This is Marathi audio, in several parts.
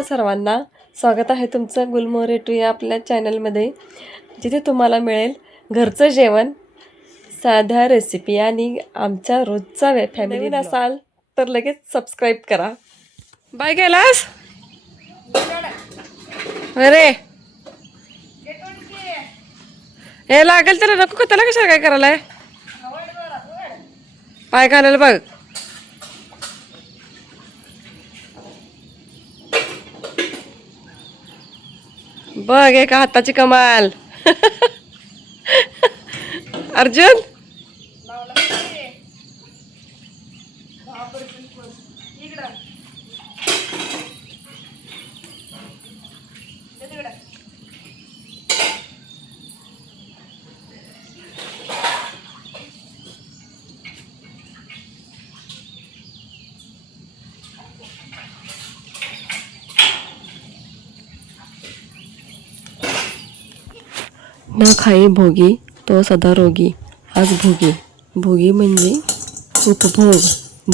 नमस्ते सर्वांना, स्वागत आहे तुमचं गुलमोहर टू या आपल्या चॅनलमध्ये, जिथे तुम्हाला मिळेल घरचं जेवण, साध्या रेसिपी आणि आमच्या रोजचा फॅमिली. नवीन असाल तर लगेच सबस्क्राईब करा. बाय गेलास अरे हे लागेल त्याला, नको का त्याला, कशाला काय करायलाय, पाय घालायला बघ. बघ एका हाताची कमाल. अर्जुन न खाई भोगी तो सदा रोगी. आज भोगी, भोगी म्हणजे उपभोग,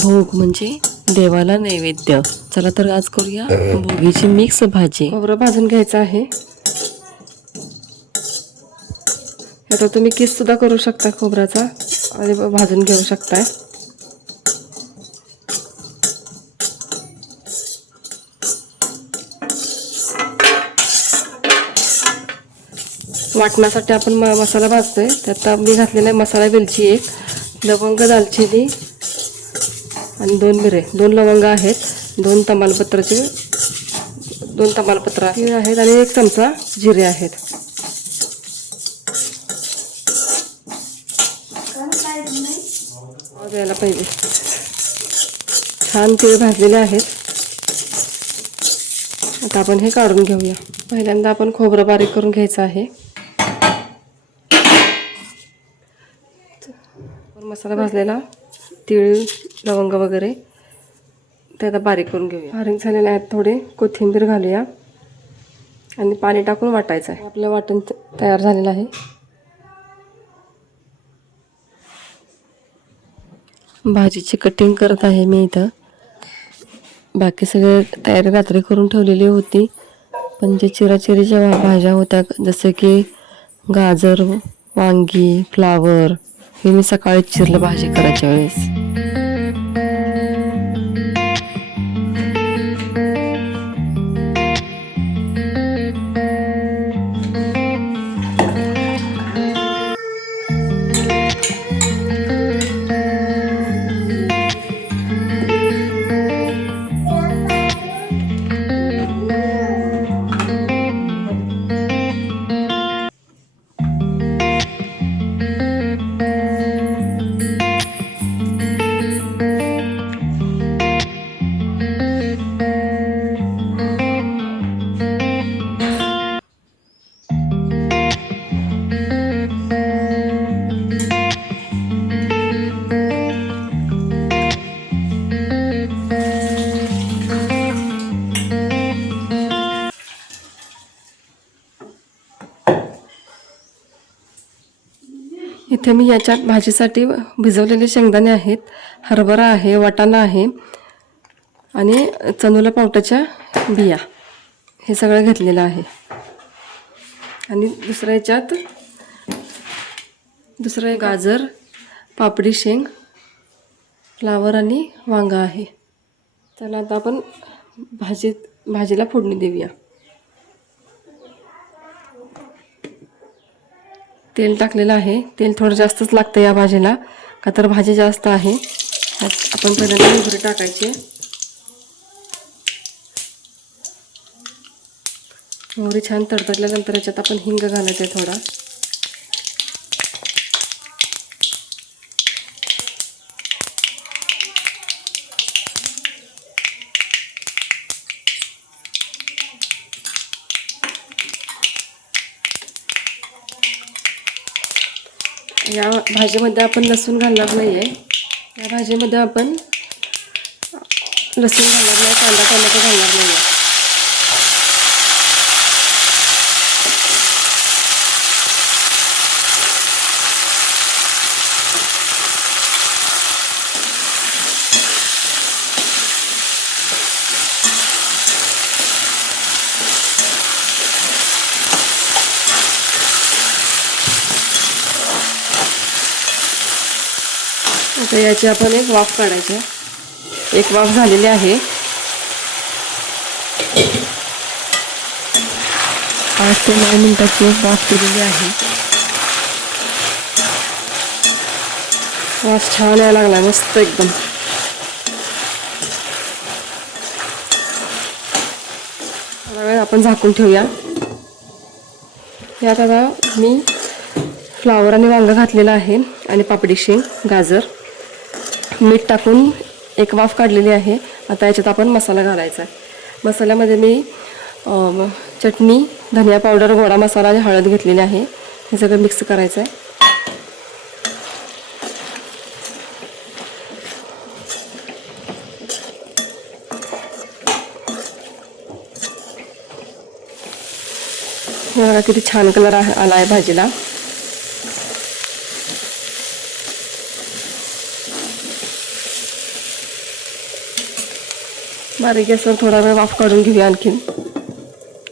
भोग म्हणजे देवाला नैवेद्य. चला तर आज करूया भोगीची मिक्स भाजी. खोबरं भाजून घ्यायचं आहे. आता तुम्ही किस सुद्धा करू शकता खोबऱ्याचा आणि भाजून घेऊ शकताय. वाटण्यासाठी आपण मसाला भाजतोय. त्यात मी घातलेला आहे मसाला, वेलची 1, लवंग, दालचिनी आणि 2 मिरे, 2 लवंग आहेत, 2 तमालपत्राचे 2 तमालपत्र आहेत आणि 1 चमचा जिरे आहेत. द्यायला पाहिजे. छान तीळ भाजलेले आहेत. आता आपण हे काढून घेऊया. पहिल्यांदा आपण खोबरं बारीक करून घ्यायचं आहे. मसाला भाजलेला, तीळ, लवंग वगैरे ते आता बारीक करून घेऊया. बारीक झालेले आहेत. थोडे कोथिंबीर घालूया आणि पाणी टाकून वाटायचं आहे. आपलं वाटण तयार झालेलं आहे. भाजीची कटिंग करत आहे मी इथं. बाकी सगळे तयारी रात्री करून ठेवलेली होती, पण जे चिराचिरीच्या भाज्या होत्या जसे की गाजर, वांगी, फ्लावर, हे मी सकाळीच चिरलं भाजी करायच्या वेळेस. इथे मी याच्यात भाजीसाठी भिजवलेले शेंगदाणे आहेत, हरभरा आहे, वाटाणा आहे आणि चणूला पावट्याच्या बिया, हे सगळं घेतलेलं आहे. आणि दुसऱ्या याच्यात दुसरं गाजर, पापडी शेंग, फ्लावर आणि वांगा आहे. चला आता आपण भाजीला फोडणी देऊया. तेल टाकलेलं आहे. तेल थोडं जास्तच लागतं या भाजीला, का तर भाजी जास्त आहे. आपण पहिल्यांदा मोहरी टाकायची. मोहरी छान तडतडल्यानंतर याच्यात आपण हिंग घालायचं आहे थोडा. या भाजीमध्ये आपण लसूण घालणार नाही आहे. या भाजीमध्ये आपण लसूण घालणार नाही, कांदा टोमॅटो घालणार नाही आहे. आता याची आपण एक वाफ काढायची. एक वाफ झालेली आहे. 8 ते 9 मिनिटाची एक वाफ केलेली आहे. वास छान यायला लागला, मस्त एकदम. आपण झाकून ठेवूया. यात आता मी फ्लावर आणि वांग घातलेलं आहे आणि पापडी शेंग, गाजर, मीठ टाकून एक वाफ काढलेली आहे. आता याच्यात आपण मसाला घालायचा आहे. मसाल्यामध्ये मी चटणी, धनिया पावडर, गोडा मसाला आणि हळद घेतलेली आहे. हे सगळं मिक्स करायचं आहे. बघा किती छान कलर आला आहे भाजीला. बारीक गॅसवर थोडा वेळ वाफ काढून घेऊया, आणखीन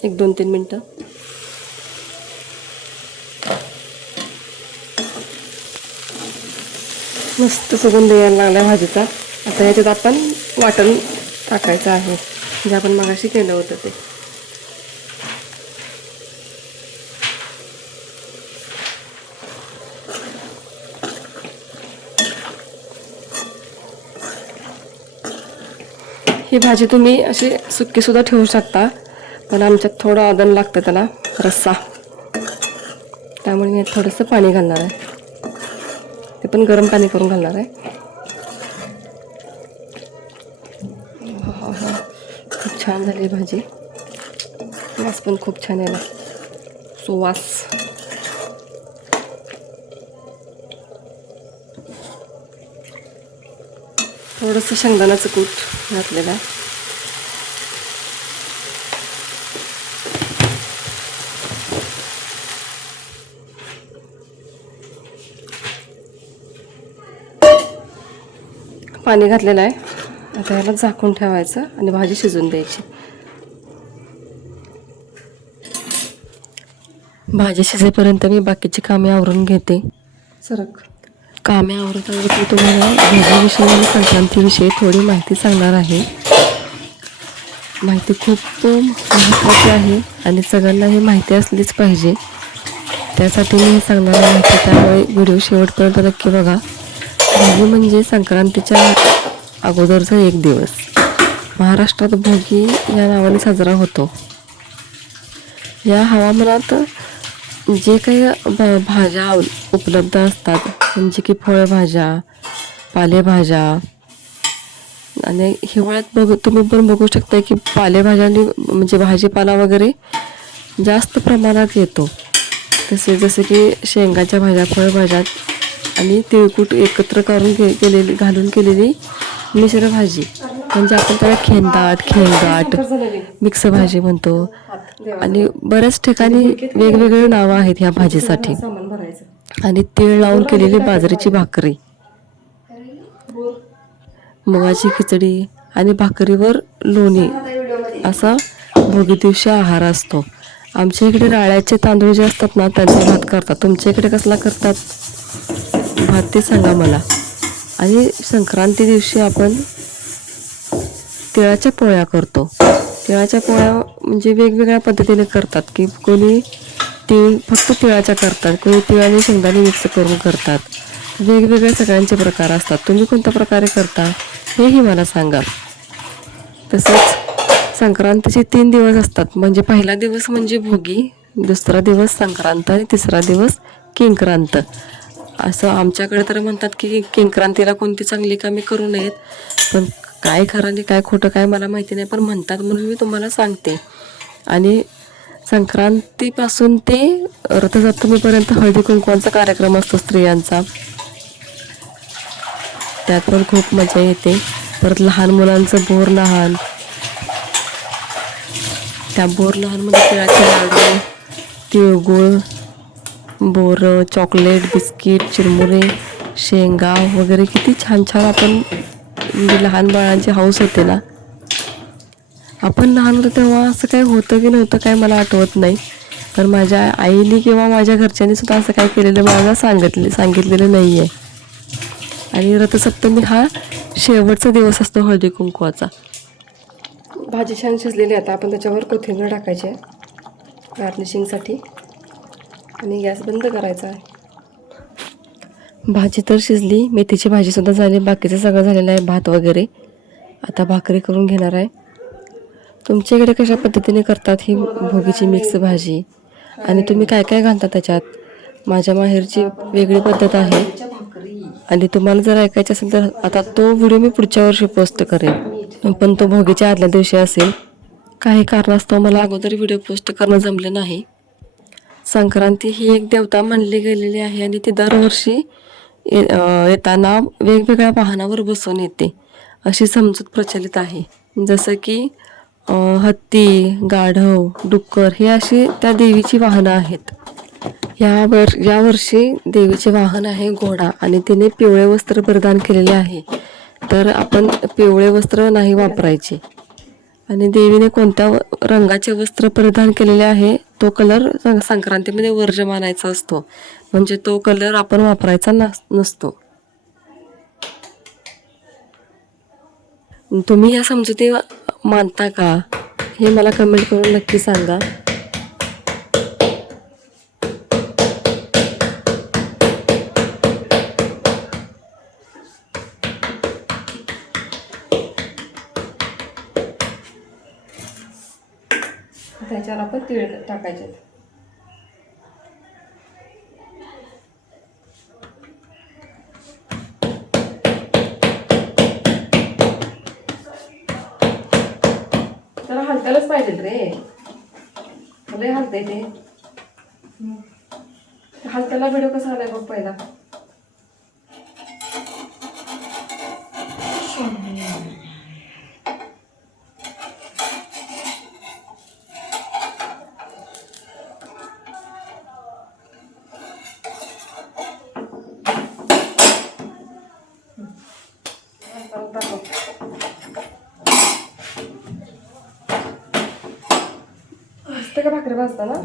1-2-3 मिनटं. मस्त सुगंध यायला लागला भाजीचा. आता याच्यात आपण वाटण टाकायचं आहे, जे आपण मगाशी केलं होतं ते. ही भाजी तुम्ही अशी सुक्की सुद्धा ठेवू शकता, पण आमच्यात थोडं आदन लागतं त्याला, रस्सा. त्यामुळे मी थोडंसं पाणी घालणार आहे. ते पण गरम पाणी करून घालणार आहे. खूप छान झाली भाजी. वास पण खूप छान यायला, सुवास. थोडंसं शेंगदाण्याचं कूट घातलेलं आहे. पाणी घातलेलं आहे. आता याला झाकून ठेवायचं आणि भाजी शिजून द्यायची. भाजी शिजेपर्यंत मी बाकीची कामे आवरून घेते. सरक. कामे आवरत आवरत तुम्हाला भाजीविषयी आणि संक्रांतीविषयी थोडी माहिती सांगणार आहे. माहिती खूप महत्त्वाची आहे आणि सगळ्यांना ही माहिती असलीच पाहिजे. त्यासाठी मी सांगणार आहे, त्यामुळे व्हिडिओ शेवटपर्यंत नक्की बघा. भोगी म्हणजे संक्रांतीच्या अगोदरचा एक दिवस. महाराष्ट्रात भोगी या नावाने साजरा होतो. या हवामानात जे काही भाज्या उपलब्ध असतात, म्हणजे की फळभाज्या, पालेभाज्या, आणि हिवाळ्यात तुम्ही पण बघू शकता की पालेभाज्यांनी म्हणजे भाजीपाला वगैरे जास्त प्रमाणात येतो. जसं की शेंगाच्या भाज्या, फळभाज्या आणि तिळकूट एकत्र करून घालून केलेली मिश्र भाजी, म्हणजे आपण त्याला खेंगाट मिक्स भाजी म्हणतो. आणि बऱ्याच ठिकाणी वेगवेगळे नावं आहेत ह्या भाजीसाठी. आणि तीळ लावून केलेली बाजरीची भाकरी, मुगाची खिचडी आणि भाकरीवर लोणी असा भोगी दिवशी आहार असतो. आमच्या इकडे राळ्याचे तांदूळ जे असतात ना, त्यांचा भात करतात. तुमच्या इकडे कसला करतात भात ते सांगा मला. आणि संक्रांती दिवशी आपण तिळाच्या पोळ्या करतो. तिळाच्या पोळ्या म्हणजे वेगवेगळ्या पद्धतीने करतात, की कोणी तीळ फक्त तिळाच्या करतात, कोणी तीळ आणि शेंगदाणे मिक्स करून करतात. वेगवेगळे सगळ्यांचे प्रकार असतात. तुम्ही कोणत्या प्रकारे करता हेही मला सांगा. तसंच संक्रांतीचे 3 दिवस असतात. म्हणजे पहिला दिवस म्हणजे भोगी, दुसरा दिवस संक्रांत आणि तिसरा दिवस किंक्रांत. असं आमच्याकडे तर म्हणतात की किंक्रांतीला कोणती चांगली कामे करू नयेत, पण काय खरं आणि काय खोटं काय मला माहिती नाही, पण म्हणतात म्हणून मी तुम्हाला सांगते. आणि संक्रांतीपासून ते रथसप्तमीपर्यंत हळदी कुंकवाचा कार्यक्रम असतो स्त्रियांचा. त्यात पण खूप मजा येते. परत लहान मुलांचं बोर लहान, त्या बोर लहानमध्ये तिळाचे लाडू, तिळगुळ, बोरं, चॉकलेट, बिस्किट, चिरमुरे, शेंगा वगैरे किती छान छान आपण, म्हणजे लहान बाळांची हौस होते ना. आपण लहान होतो तेव्हा असं काही होतं की नव्हतं काय मला आठवत नाही, पण माझ्या आईने किंवा माझ्या घरच्यांनी सुद्धा असं काय केलेलं मला सांगितलेलं नाही आहे. आणि रथसप्तमी हा शेवटचा दिवस असतो हळदी कुंकवाचा. भाजी छान शिजलेली आहे. आता आपण त्याच्यावर कोथिंबीर टाकायची आहे गार्निशिंगसाठी आणि गॅस बंद करायचा आहे. भाजी तर शिजली, मेथीची भाजीसुद्धा झाली, बाकीचं सगळं झालेलं आहे, भात वगैरे. आता भाकरी करून घेणार आहे. तुमच्याकडे कशा पद्धतीने करतात ही भोगीची मिक्स भाजी आणि तुम्ही काय काय घालता त्याच्यात? माझ्या माहेरची वेगळी पद्धत आहे आणि तुम्हाला जर ऐकायचं असेल तर आता तो व्हिडिओ मी पुढच्या वर्षी पोस्ट करेन, पण तो भोगीच्या आदल्या दिवशी असेल. काही कारणास्तव मला अगोदर व्हिडिओ पोस्ट करणं जमलं नाही. संक्रांती ही एक देवता मानली गेलेली आहे आणि ती दरवर्षी येताना वेगवेगळ्या वाहनावर बसून येते अशी समजूत प्रचलित आहे. जसं की हत्ती, गाढव, डुक्कर हे अशी त्या देवीची वाहनं आहेत. यावर्षी देवीचे वाहन आहे घोडा आणि तिने पिवळे वस्त्र परिधान केलेले आहे. तर आपण पिवळे वस्त्र नाही वापरायचे. आणि देवीने कोणत्या रंगाचे वस्त्र परिधान केलेले आहे तो कलर संक्रांतीमध्ये वर्ज्य मानायचा असतो, म्हणजे तो कलर आपण वापरायचा नसतो. तुम्ही या समजुती मानता का हे मला कमेंट करून नक्की सांगा. त्याच्यावर आपण तीळ टाकायचे. त्याला हलकायलाच पाहिजेत रे, लय हलतंय ते. हलत्याला व्हिडिओ कसा आलाय बघ पहिला. असते का भाकरी भाजताना?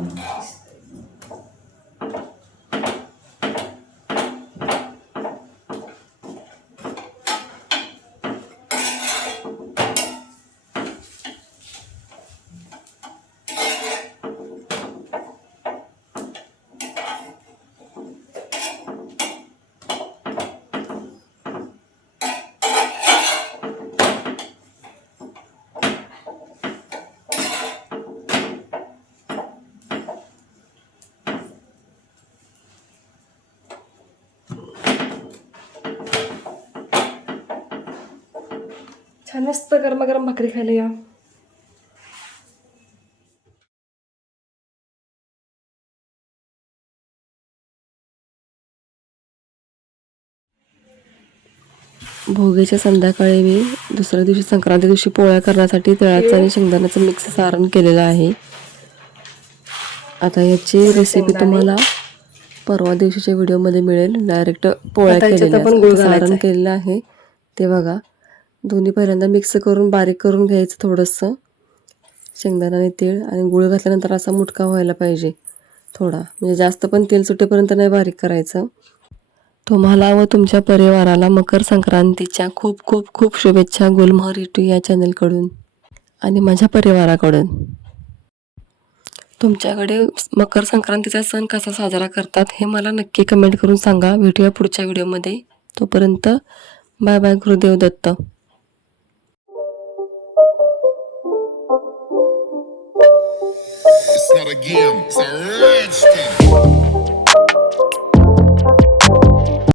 छान मस्त गरमागरम भाकरी खायला या. भोगीच्या संध्याकाळी मी दुसऱ्या दिवशी संक्रांती दिवशी पोळ्या करण्यासाठी तिळाचं आणि शेंगदाण्याचं मिक्स सारण केलेलं आहे. आता याची रेसिपी तुम्हाला परवा दिवशीच्या व्हिडिओमध्ये मिळेल. डायरेक्ट पोळ्या केलेल्या सारण केलेलं आहे ते बघा. दोन्ही पहिल्यांदा मिक्स करून बारीक करून घ्यायचं थोडंसं शेंगदाणा आणि तीळ, आणि गुळ घातल्यानंतर असा मुटका व्हायला पाहिजे थोडा, म्हणजे जास्त पण तेल सुटेपर्यंत नाही बारीक करायचं. तुम्हाला व तुमच्या परिवाराला मकर संक्रांतीच्या खूप खूप खूप शुभेच्छा गुलमोहर यूट्यूब या चॅनलकडून आणि माझ्या परिवाराकडून. तुमच्याकडे मकर संक्रांतीचा सण कसा साजरा करतात हे मला नक्की कमेंट करून सांगा. भेटूया पुढच्या व्हिडिओमध्ये. तोपर्यंत bye bye. Gurudev Datta. It's not a game, it's a rich thing.